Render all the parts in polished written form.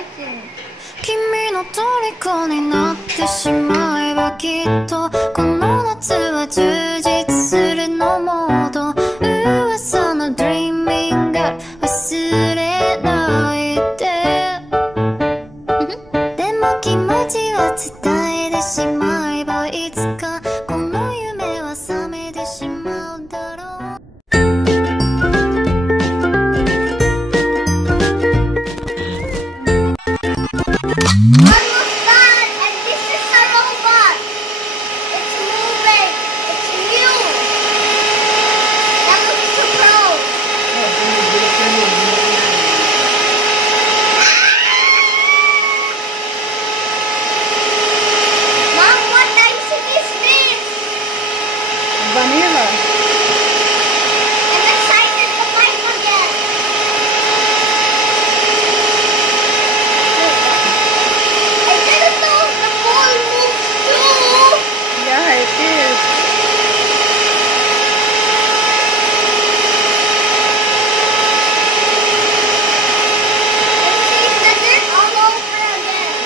Icing. 君の虜になってしまえばきっとこの夏は充実するのモード噂の Dreaming Up 忘れないででも気持ちは伝えてしまえばいつかこの夢は覚めてしまうだろうAlmost done, and this is a robot. It's moving. It's new. That looks so pro. Mom, what icing is this? Vanilla. I'm excited to fight again. I didn't know the ball moves too. Yeah, it is. It sees the dirt all over again.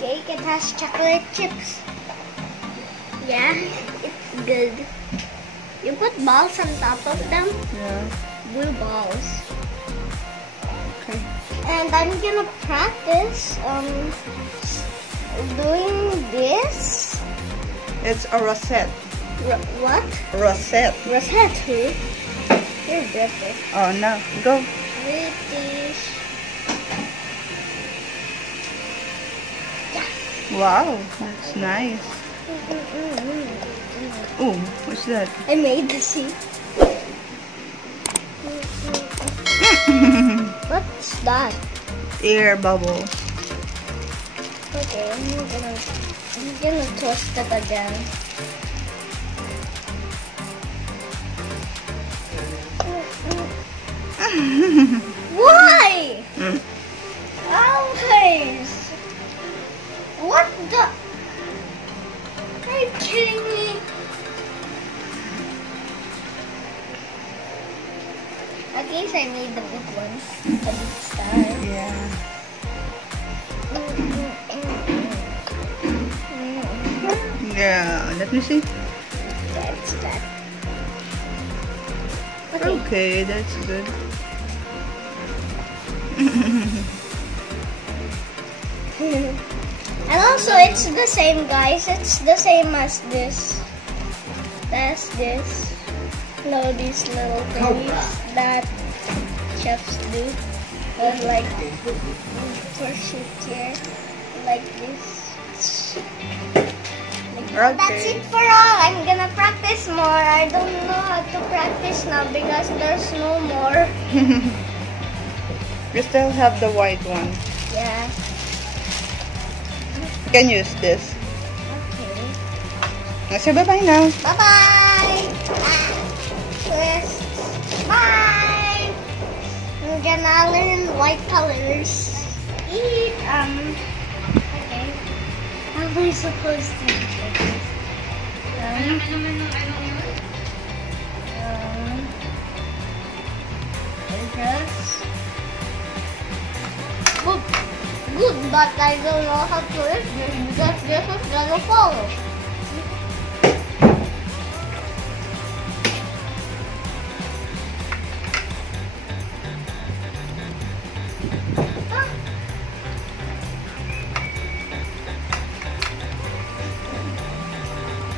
cake. It has chocolate chips. Yeah, it's good. You put balls on top of them. Yeah. Blue balls. Okay. And I'm gonna practice doing this. It's a rosette. What? Rosette. Rosette who? You're British. Oh no. Go. British. Wow. That's nice. Oh, what's that? I made the seat. What's that? Air bubble. Okay, I'm gonna toast it again. Why? Always. What the? Are you kidding me? At least I made the big one. A big star. Yeah. Yeah. Let me see. That's that. Okay, that's good. And also, it's the same, guys. It's the same as this. That's this. No, these little things that chefs do. Like for shoot here, like this. Okay. That's it for all. I'm gonna practice more. I don't know how to practice now because there's no more. You still have the white one. Yeah. You can use this. Okay. Let's say bye-bye now. Bye-bye. Twists. Bye. I'm gonna learn white colors. Eat. Okay. How am I supposed to eat like this? Good. Good, but I don't know how to eat this because this is gonna follow.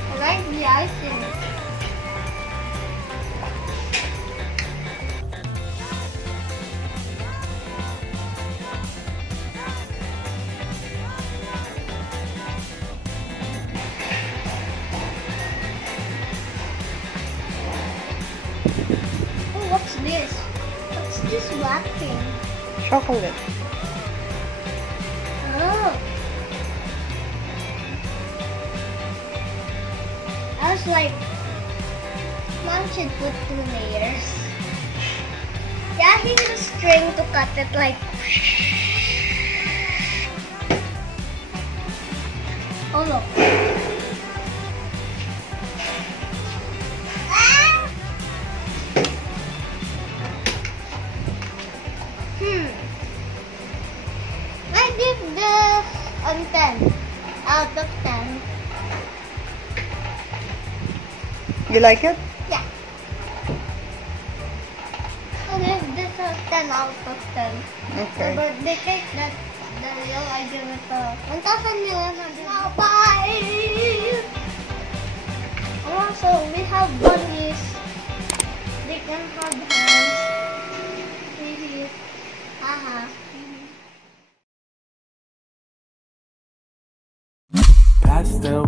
I like the icing. Oh, what's this? What's this black thing? Chocolate. Oh. I was like, Mom should put 2 layers. Yeah, he used a string to cut it like. Oh no. Ah! I give this 10 out of 10. You like it? Yeah. I give this a 10 out of 10. Okay. The birthday cake that the real, I give it a 1,000 million. Now, bye! And also, we have bunnies. They can have hands. Maybe. Haha. Pastel